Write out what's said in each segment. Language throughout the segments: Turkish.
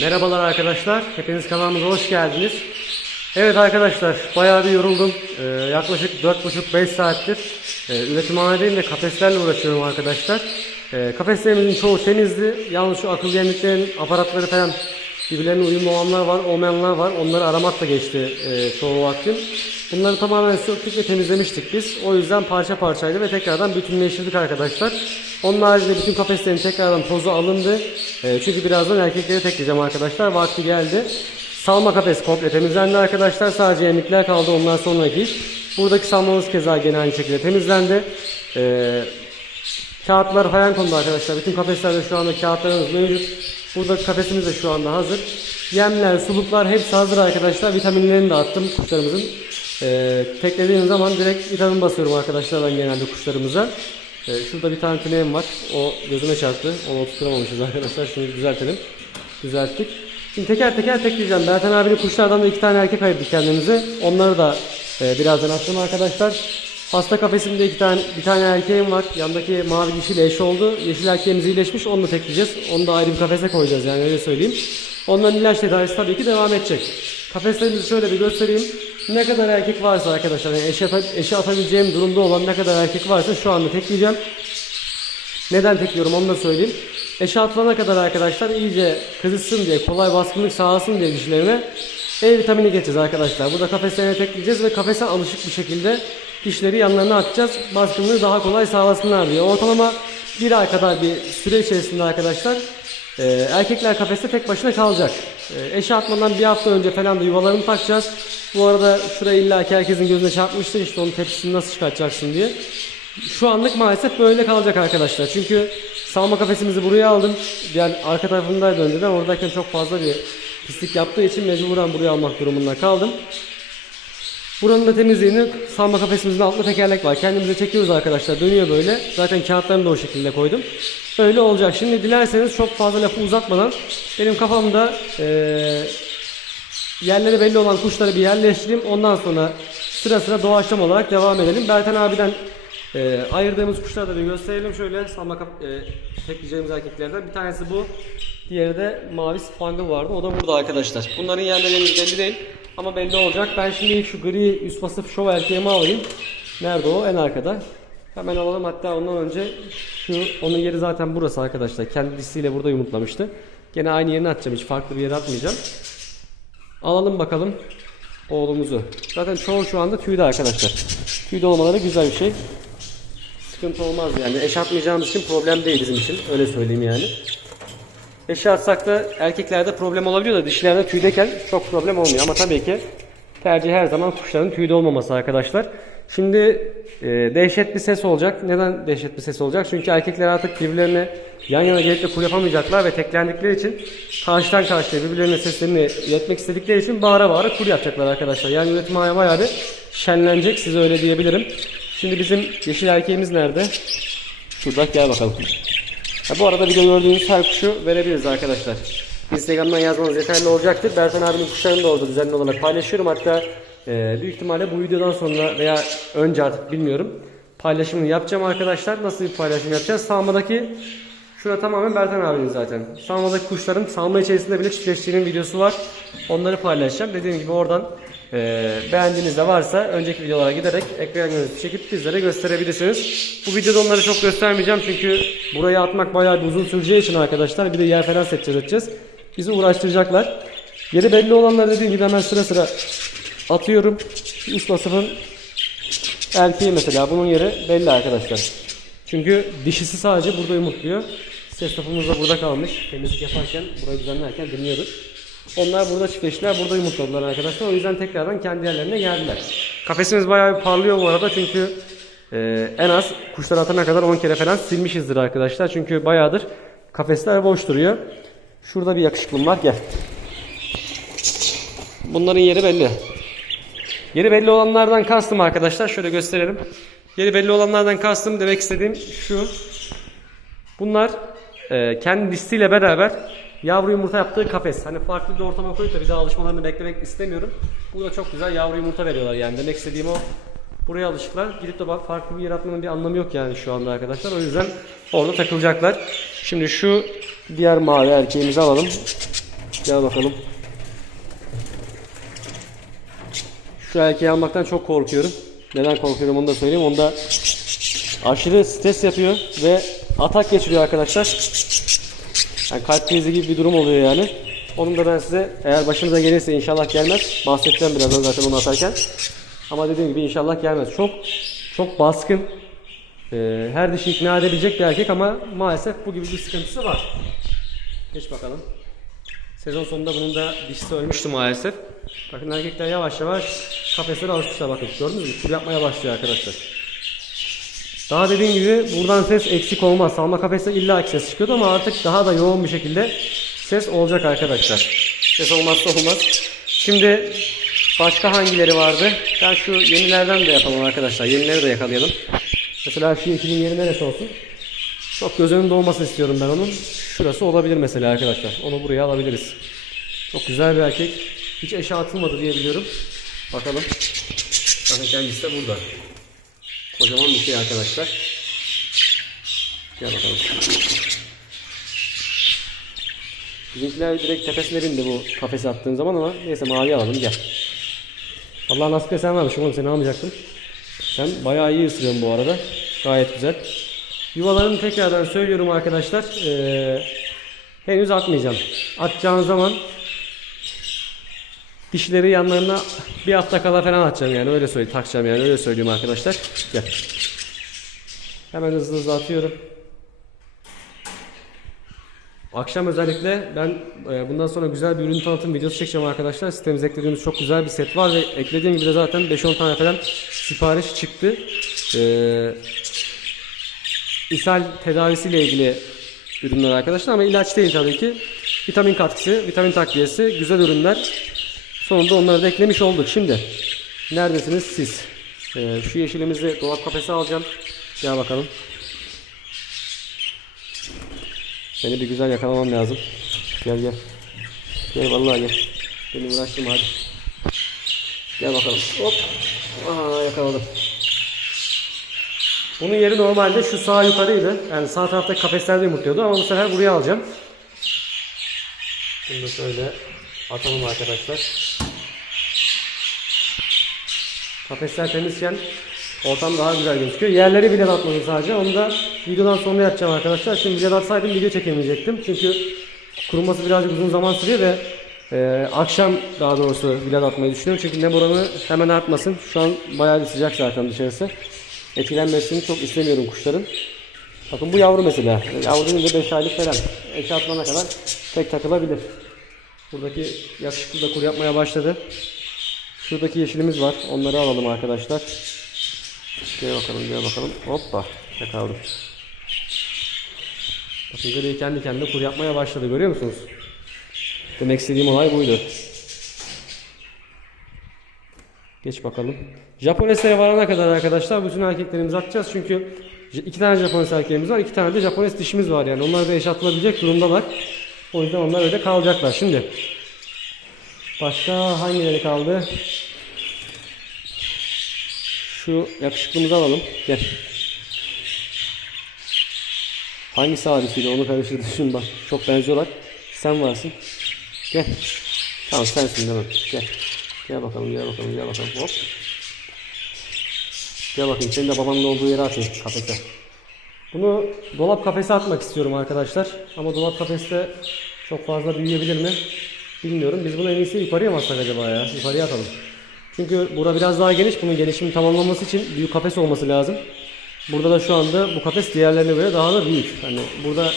Merhabalar arkadaşlar. Hepiniz kanalımıza hoş geldiniz. Evet arkadaşlar bayağı bir yoruldum. Ee, yaklaşık 4,5-5 saattir e, üretimhanedeyim ve kafeslerle uğraşıyorum arkadaşlar. Ee, kafeslerimizin çoğu temizdi. Yalnız şu akıllı yemliklerin aparatları falan birbirlerine uyumlu olanlar var, olmayanlar var. Onları aramakla geçti e, çoğu vaktim. Bunları tamamen söktük ve temizlemiştik biz. O yüzden parça parçaydı ve tekrardan bütünleştirdik arkadaşlar. Onun haricinde bütün kafeslerin tekrardan tozu alındı. E, çünkü birazdan erkekleri tekleyeceğim arkadaşlar. Vakti geldi. Salma kafes komple temizlendi arkadaşlar. Sadece yemlikler kaldı ondan sonraki iş. Buradaki salmamız keza gene aynı şekilde temizlendi. E, Kağıtlar falan kondu arkadaşlar. Bütün kafeslerde şu anda kağıtlarımız mevcut. Burada kafesimiz de şu anda hazır. Yemler, suluklar hepsi hazır arkadaşlar. Vitaminlerini de attım kuşlarımızın. Ee, teklediğim zaman direkt vitamin basıyorum arkadaşlar ben genelde kuşlarımıza. Ee, şurada bir tane tüneğim var. O gözüme çarptı. Onu oturtamamışız arkadaşlar. Şimdi düzeltelim. Düzelttik. Şimdi teker teker tekleyeceğim. Bertan abinin kuşlardan da iki tane erkek ayırdık kendimize. Onları da e, birazdan attım arkadaşlar. Hasta kafesimde iki tane, bir tane erkeğim var. Yandaki mavi dişiyle eş oldu. Yeşil erkeğimiz iyileşmiş. Onu da tekleyeceğiz. Onu da ayrı bir kafese koyacağız yani öyle söyleyeyim. Onların ilaç tedavisi tabii ki devam edecek. Kafeslerimizi şöyle bir göstereyim. Ne kadar erkek varsa arkadaşlar, yani eşe, eşe atabileceğim durumda olan ne kadar erkek varsa şu anda tekleyeceğim. Neden tekliyorum onu da söyleyeyim. Eşe atılana kadar arkadaşlar iyice kızışsın diye, kolay baskınlık sağlasın diye dişlerine E vitamini geçeceğiz arkadaşlar. Burada kafeslerine tekleyeceğiz ve kafese alışık bir şekilde dişleri yanlarına atacağız. Baskınlığı daha kolay sağlasınlar diye. Ortalama bir ay kadar bir süre içerisinde arkadaşlar e, erkekler kafeste tek başına kalacak. E, eşe atmadan bir hafta önce falan da yuvalarını takacağız. Bu arada şuraya illa ki herkesin gözüne çarpmıştır işte onun tepsisini nasıl çıkartacaksın diye. Şu anlık maalesef böyle kalacak arkadaşlar. Çünkü salma kafesimizi buraya aldım. Diğer arka tarafındaydı önceden. Oradayken çok fazla bir pislik yaptığı için mecburen buraya almak durumunda kaldım. Buranın da temizliğini salma kafesimizin altında tekerlek var. Kendimize çekiyoruz arkadaşlar. Dönüyor böyle. Zaten kağıtlarını da o şekilde koydum. Böyle olacak. Şimdi dilerseniz çok fazla lafı uzatmadan benim kafamda eee yerleri belli olan kuşları bir yerleştireyim. Ondan sonra sıra sıra doğaçlama olarak devam edelim. Bertan abiden e, ayırdığımız kuşları da bir gösterelim. Şöyle salma kap, e, tekleyeceğimiz erkeklerden. Bir tanesi bu. Diğeri de mavi spangle vardı. O da burada arkadaşlar. Bunların yerleri belli değil. Ama belli olacak. Ben şimdi şu gri üst vasıf şov erkeğimi alayım. Nerede o? En arkada. Hemen alalım. Hatta ondan önce şu onun yeri zaten burası arkadaşlar. Kendi dişiyle burada yumurtlamıştı. Gene aynı yerine atacağım. Hiç farklı bir yere atmayacağım. Alalım bakalım oğlumuzu. Zaten çoğu şu anda tüyde arkadaşlar. Tüyde olmaları güzel bir şey. Sıkıntı olmaz yani. Eş atmayacağımız için problem değil bizim için. Öyle söyleyeyim yani. Eşe atsak da erkeklerde problem olabiliyor da dişilerde tüydeyken çok problem olmuyor. Ama tabii ki tercih her zaman kuşların tüyde olmaması arkadaşlar. Şimdi e, dehşet bir ses olacak. Neden dehşet bir ses olacak? Çünkü erkekler artık birbirlerine yan yana gelip de kul yapamayacaklar ve teklendikleri için karşıdan karşıya birbirlerine seslerini iletmek istedikleri için bağıra bağıra kul yapacaklar arkadaşlar. Yani üretim haya bayağı bir şenlenecek size öyle diyebilirim. Şimdi bizim yeşil erkeğimiz nerede? Şurada gel bakalım. Ha, bu arada video gördüğünüz her kuşu verebiliriz arkadaşlar. Instagram'dan yazmanız yeterli olacaktır. Bertan abinin kuşlarını da orada düzenli olarak paylaşıyorum. Hatta e, büyük ihtimalle bu videodan sonra veya önce artık bilmiyorum. Paylaşımını yapacağım arkadaşlar. Nasıl bir paylaşım yapacağız? Salmadaki Şurada tamamen Bertan abinin zaten. Salmadaki kuşların salma içerisinde bile çiftleştiğinin videosu var. Onları paylaşacağım. Dediğim gibi oradan e, beğendiğiniz de varsa önceki videolara giderek ekran görüntüsü çekip bizlere gösterebilirsiniz. Bu videoda onları çok göstermeyeceğim çünkü buraya atmak bayağı bir uzun süreceği için arkadaşlar bir de yer falan seçeceğiz. Bizi uğraştıracaklar. Yeri belli olanlar dediğim gibi hemen sıra sıra atıyorum. Üst vasıfın erkeği mesela bunun yeri belli arkadaşlar. Çünkü dişisi sadece burada yumurtluyor. Ses topumuz da burada kalmış. Temizlik yaparken, burayı düzenlerken dinliyorduk. Onlar burada çiftleştiler, burada yumurtladılar arkadaşlar. O yüzden tekrardan kendi yerlerine geldiler. Kafesimiz bayağı bir parlıyor bu arada çünkü e, en az kuşlar atana kadar 10 kere falan silmişizdir arkadaşlar. Çünkü bayağıdır kafesler boş duruyor. Şurada bir yakışıklım var, gel. Bunların yeri belli. Yeri belli olanlardan kastım arkadaşlar. Şöyle gösterelim. Yeri belli olanlardan kastım demek istediğim şu. Bunlar e, kendi dişisiyle beraber yavru yumurta yaptığı kafes. Hani farklı bir ortama koyup da bir daha alışmalarını beklemek istemiyorum. Burada çok güzel yavru yumurta veriyorlar yani. Demek istediğim o. Buraya alışıklar. Gidip de bak farklı bir yer atmanın bir anlamı yok yani şu anda arkadaşlar. O yüzden orada takılacaklar. Şimdi şu diğer mavi erkeğimizi alalım. Gel bakalım. Şu erkeği almaktan çok korkuyorum. Neden korkuyorum onu da söyleyeyim. Onda aşırı stres yapıyor ve atak geçiriyor arkadaşlar. Yani kalp krizi gibi bir durum oluyor yani. Onun da ben size eğer başınıza gelirse inşallah gelmez. Bahsedeceğim birazdan zaten onu atarken. Ama dediğim gibi inşallah gelmez. Çok çok baskın. Ee, her dişi ikna edebilecek bir erkek ama maalesef bu gibi bir sıkıntısı var. Geç bakalım. Sezon sonunda bunun da dişisi ölmüştü maalesef. Bakın erkekler yavaş yavaş kafeslere alışmışlar bakın. Gördünüz mü? Kür yapmaya başlıyor arkadaşlar. Daha dediğim gibi buradan ses eksik olmaz. Salma kafeste illa ses çıkıyordu ama artık daha da yoğun bir şekilde ses olacak arkadaşlar. Ses olmazsa olmaz. Şimdi başka hangileri vardı? Ben şu yenilerden de yapalım arkadaşlar. Yenileri de yakalayalım. Mesela şu yeşilin yeri neresi olsun? Çok göz önünde olmasını istiyorum ben onun. Şurası olabilir mesela arkadaşlar. Onu buraya alabiliriz. Çok güzel bir erkek. Hiç eşe atılmadı diye biliyorum. Bakalım. Zaten kendisi de burada. Kocaman bir şey arkadaşlar. Gel bakalım. Bizimkiler direkt tepesine bindi bu kafese attığın zaman ama neyse mavi alalım gel. Allah nasip esen varmış oğlum seni almayacaktım. Sen bayağı iyi ısırıyorsun bu arada. Gayet güzel. Yuvalarını tekrardan söylüyorum arkadaşlar. Ee, henüz atmayacağım. Atacağım zaman dişleri yanlarına bir hafta kala falan atacağım yani öyle söyleyeyim takacağım yani öyle söyleyeyim arkadaşlar. Gel. Hemen hızlı hızlı atıyorum. Akşam özellikle ben e, bundan sonra güzel bir ürün tanıtım videosu çekeceğim arkadaşlar. Sitemize eklediğimiz çok güzel bir set var ve eklediğim gibi de zaten 5-10 tane falan sipariş çıktı. Ee, ishal tedavisiyle ilgili ürünler arkadaşlar ama ilaç değil tabii ki. Vitamin katkısı, vitamin takviyesi, güzel ürünler. Sonunda onları da eklemiş olduk. Şimdi neredesiniz siz? Ee, şu yeşilimizi dolap kafese alacağım. Gel bakalım. Seni bir güzel yakalamam lazım. Gel gel. Gel vallahi gel. Beni uğraştırma hadi. Gel bakalım. Hop. Aa yakaladım. Bunun yeri normalde şu sağ yukarıydı. Yani sağ taraftaki kafeslerde yumurtluyordu ama bu sefer buraya alacağım. Bunu da şöyle atalım arkadaşlar. Kafesler temizken ortam daha güzel gözüküyor. Yerleri bile atmadım sadece. Onu da videodan sonra yapacağım arkadaşlar. Şimdi video atsaydım video çekemeyecektim. Çünkü kuruması birazcık uzun zaman sürüyor ve e, akşam daha doğrusu bilet atmayı düşünüyorum. Çünkü nem oranı hemen artmasın. Şu an bayağı bir sıcak zaten dışarısı. Etkilenmesini çok istemiyorum kuşların. Bakın bu yavru mesela. Yavru deyince 5 aylık falan. Eşe atmana kadar tek takılabilir. Buradaki yakışıklı da kur yapmaya başladı. Şuradaki yeşilimiz var. Onları alalım arkadaşlar. Gel bakalım, gel bakalım. Hoppa. Yakaladım. Bakın gri kendi kendine kur yapmaya başladı. Görüyor musunuz? Demek istediğim olay buydu. Geç bakalım. Japoneslere varana kadar arkadaşlar bütün erkeklerimizi atacağız. Çünkü iki tane Japones erkeğimiz var. iki tane de Japones dişimiz var yani. Onlar da eşatlayabilecek durumdalar. O yüzden onlar öyle kalacaklar. Şimdi başka hangileri kaldı? Şu yakışıklımızı alalım. Gel. Hangisi abisiyle onu karıştırdı şimdi bak. Çok benziyorlar. Sen varsın. Gel. Tamam sensin değil mi? Gel. Gel bakalım gel bakalım gel bakalım. Hop. Gel bakayım senin de babanın olduğu yere atayım kafese. Bunu dolap kafese atmak istiyorum arkadaşlar. Ama dolap kafeste çok fazla büyüyebilir mi? Bilmiyorum. Biz bunu en iyisi yukarıya mı atsak acaba ya? Yukarıya atalım. Çünkü bura biraz daha geniş. Bunun gelişimi tamamlanması için büyük kafes olması lazım. Burada da şu anda bu kafes diğerlerine göre daha da büyük. Hani burada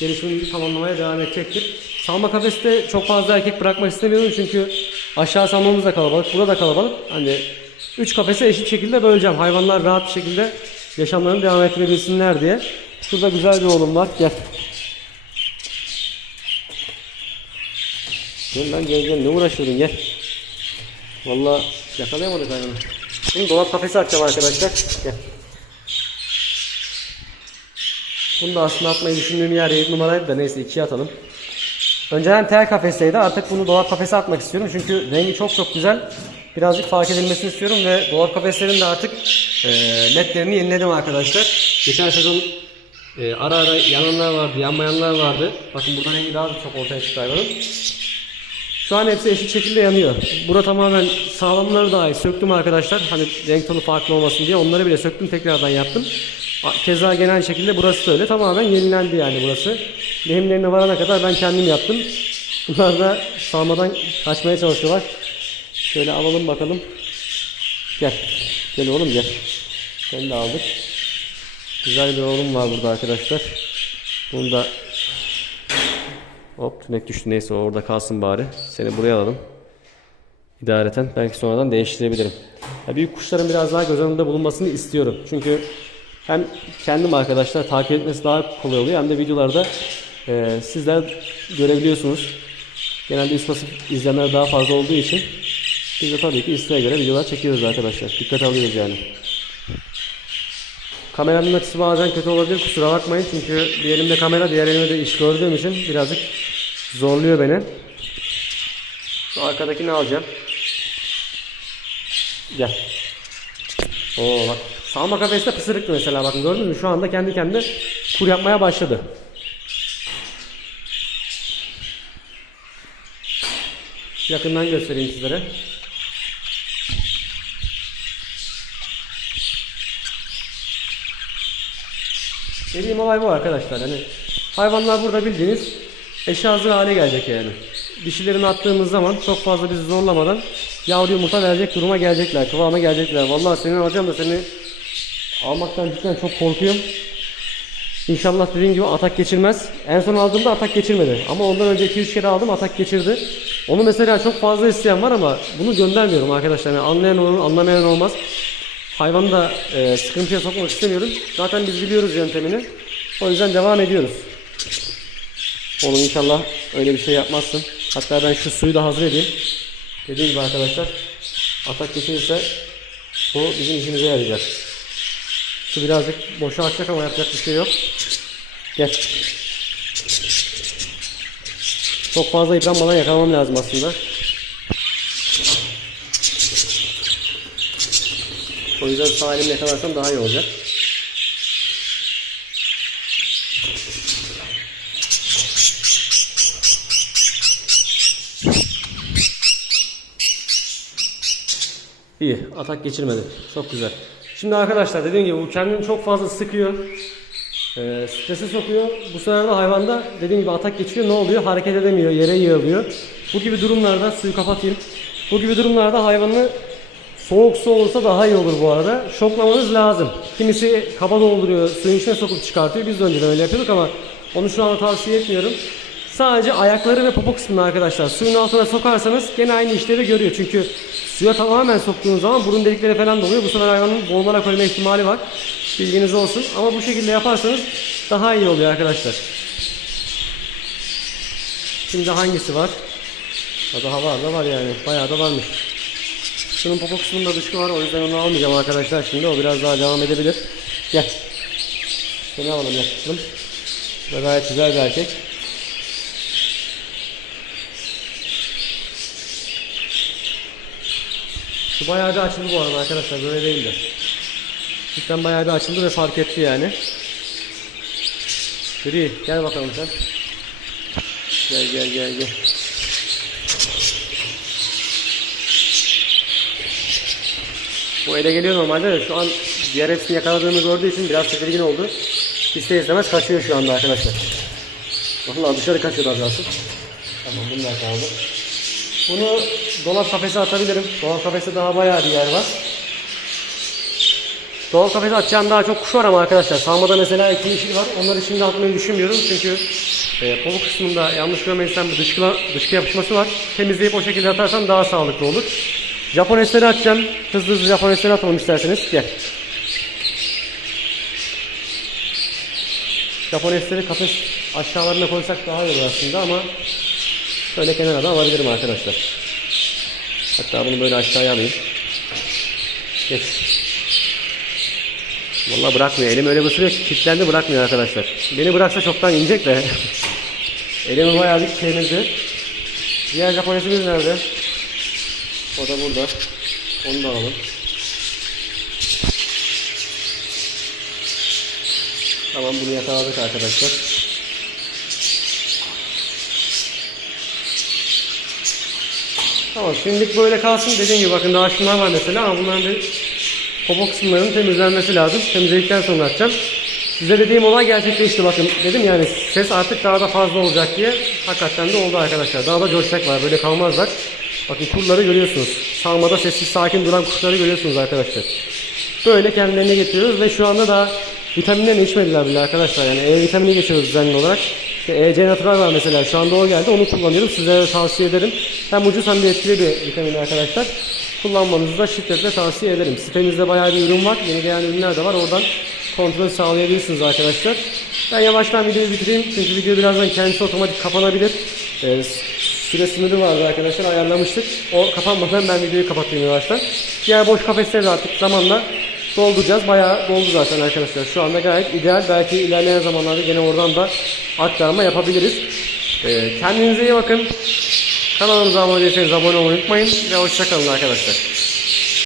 gelişimini tamamlamaya devam edecektir. Salma kafeste çok fazla erkek bırakmak istemiyorum çünkü aşağı salmamız da kalabalık, burada da kalabalık. Hani üç kafese eşit şekilde böleceğim. Hayvanlar rahat bir şekilde yaşamlarını devam ettirebilsinler diye. Şurada güzel bir oğlum var. Gel. Gel lan gel gel ne uğraşıyordun gel. Vallahi yakalayamadık hayvanı. Bunu dolap kafesi açacağım arkadaşlar. Gel. Bunu da aslında atmayı düşündüğüm yer 7 numaraydı da neyse 2'ye atalım. Önceden tel kafesteydi artık bunu dolap kafese atmak istiyorum çünkü rengi çok çok güzel. Birazcık fark edilmesini istiyorum ve dolap kafeslerin de artık e, ledlerini yeniledim arkadaşlar. Geçen sezon e, ara ara yananlar vardı, yanmayanlar vardı. Bakın buradan rengi daha da çok ortaya çıktı hayvanın. Şu an hepsi eşit şekilde yanıyor. Bura tamamen sağlamları dahi söktüm arkadaşlar. Hani renk tonu farklı olmasın diye onları bile söktüm tekrardan yaptım. Keza genel şekilde burası da öyle. Tamamen yenilendi yani burası. Lehimlerine varana kadar ben kendim yaptım. Bunlar da sağmadan kaçmaya çalışıyorlar. Şöyle alalım bakalım. Gel. Gel oğlum gel. Seni de aldık. Güzel bir oğlum var burada arkadaşlar. Bunu da Hop tünek düştü neyse orada kalsın bari. Seni buraya alalım. İdareten belki sonradan değiştirebilirim. Ya büyük kuşların biraz daha göz önünde bulunmasını istiyorum. Çünkü hem kendim arkadaşlar takip etmesi daha kolay oluyor hem de videolarda e, sizler görebiliyorsunuz. Genelde üst basıp izleyenler daha fazla olduğu için biz de tabii ki isteğe göre videolar çekiyoruz arkadaşlar. Dikkat alıyoruz yani. Kameranın açısı bazen kötü olabilir kusura bakmayın çünkü bir elimde kamera diğer elimde de iş gördüğüm için birazcık zorluyor beni. Şu arkadakini alacağım. Gel. Oo bak salma kafeste pısırıktı mesela bakın gördünüz mü şu anda kendi kendine kur yapmaya başladı. Yakından göstereyim sizlere. Dediğim olay bu arkadaşlar. Hani hayvanlar burada bildiğiniz eşya hazır hale gelecek yani. Dişilerini attığımız zaman çok fazla bizi zorlamadan yavru yumurta verecek duruma gelecekler. Kıvama gelecekler. Vallahi senin alacağım da seni almaktan cidden çok korkuyorum. İnşallah dediğim gibi atak geçirmez. En son aldığımda atak geçirmedi. Ama ondan önce 2-3 kere aldım atak geçirdi. Onu mesela çok fazla isteyen var ama bunu göndermiyorum arkadaşlar. Yani anlayan olur, anlamayan olmaz. Hayvanı da e, sıkıntıya sokmak istemiyorum. Zaten biz biliyoruz yöntemini. O yüzden devam ediyoruz. Oğlum inşallah öyle bir şey yapmazsın. Hatta ben şu suyu da hazır edeyim. Dediğim gibi arkadaşlar atak geçirirse bu bizim işimize yarayacak. Su birazcık boşa akacak ama yapacak bir şey yok. Gel. Çok fazla yıpranmadan yakalamam lazım aslında. O yüzden sağ elimle yakalarsam daha iyi olacak. İyi. Atak geçirmedi. Çok güzel. Şimdi arkadaşlar dediğim gibi bu kendini çok fazla sıkıyor. E, strese sokuyor. Bu sefer de hayvanda dediğim gibi atak geçiyor. Ne oluyor? Hareket edemiyor. Yere yığılıyor. Bu gibi durumlarda suyu kapatayım. Bu gibi durumlarda hayvanı soğuk su olursa daha iyi olur bu arada. Şoklamanız lazım. Kimisi kaba dolduruyor, suyun içine sokup çıkartıyor. Biz de önceden öyle yapıyorduk ama onu şu anda tavsiye etmiyorum. Sadece ayakları ve popo kısmını arkadaşlar suyun altına sokarsanız gene aynı işlevi görüyor. Çünkü suya tamamen soktuğunuz zaman burun delikleri falan doluyor. Bu sefer hayvanın boğularak ölme ihtimali var. Bilginiz olsun. Ama bu şekilde yaparsanız daha iyi oluyor arkadaşlar. Şimdi hangisi var? Daha var da var yani. Bayağı da varmış. Şunun popo kısmında dışkı var. O yüzden onu almayacağım arkadaşlar şimdi. O biraz daha devam edebilir. Gel. Seni alalım yakıştırım. Ve gayet güzel bir erkek. Şu bayağı bir açıldı bu arada arkadaşlar. Böyle değildi. Cidden bayağı bir açıldı ve fark etti yani. Gri gel bakalım sen. Gel gel gel gel. Bu ele geliyor normalde de şu an diğer hepsini yakaladığını gördüğü için biraz tedirgin oldu. İster istemez kaçıyor şu anda arkadaşlar. Vallahi dışarı kaçıyor az kalsın. Tamam bunlar kaldı. Bunu dolap kafese atabilirim. Dolap kafeste daha bayağı bir yer var. Dolap kafese atacağım daha çok kuş var ama arkadaşlar. Sağmada mesela iki yeşil var. Onları şimdi atmayı düşünmüyorum. Çünkü e, pamuk kısmında yanlış görmediysem dışkı, dışkı yapışması var. Temizleyip o şekilde atarsam daha sağlıklı olur. Japon esleri atacağım. Hızlı hızlı Japon esleri atalım isterseniz. Gel. Japon esleri kafes aşağılarına koysak daha iyi olur aslında ama şöyle kenara da alabilirim arkadaşlar. Hatta bunu böyle aşağıya alayım. Geç. Vallahi bırakmıyor. Elim öyle basıyor ki kilitlendi bırakmıyor arkadaşlar. Beni bıraksa çoktan inecek de. Elimi bayağı bir temizdi. Diğer Japonesimiz nerede? O da burada. Onu da alalım. Tamam bunu yakaladık arkadaşlar. Tamam şimdilik böyle kalsın. Dediğim gibi bakın daha şunlar var mesela ama bunların bir popo kısımlarının temizlenmesi lazım. Temizledikten sonra atacağım. Size dediğim olay gerçekleşti bakın. Dedim yani ses artık daha da fazla olacak diye. Hakikaten de oldu arkadaşlar. Daha da coşacaklar. Böyle kalmazlar. Bakın kurları görüyorsunuz. Salmada sessiz sakin duran kuşları görüyorsunuz arkadaşlar. Böyle kendilerine getiriyoruz ve şu anda daha vitaminlerini içmediler bile arkadaşlar. Yani E vitamini geçiyoruz düzenli olarak. İşte EC Natural var mesela. Şu anda o geldi. Onu kullanıyorum. Sizlere de tavsiye ederim. Hem ucuz hem de etkili bir vitamin arkadaşlar. Kullanmanızı da şiddetle tavsiye ederim. Sitemizde bayağı bir ürün var. Yeni gelen ürünler de var. Oradan kontrol sağlayabilirsiniz arkadaşlar. Ben yavaştan videoyu bitireyim. Çünkü video birazdan kendisi otomatik kapanabilir. Ee, süre sınırı vardı arkadaşlar. Ayarlamıştık. O kapanmadan ben videoyu kapatayım yavaştan. Diğer boş kafesleri artık zamanla dolduracağız. Bayağı doldu zaten arkadaşlar. Şu anda gayet ideal. Belki ilerleyen zamanlarda gene oradan da aktarma yapabiliriz. Ee, kendinize iyi bakın. Kanalımıza abone değilseniz abone olmayı unutmayın. Ve hoşçakalın arkadaşlar.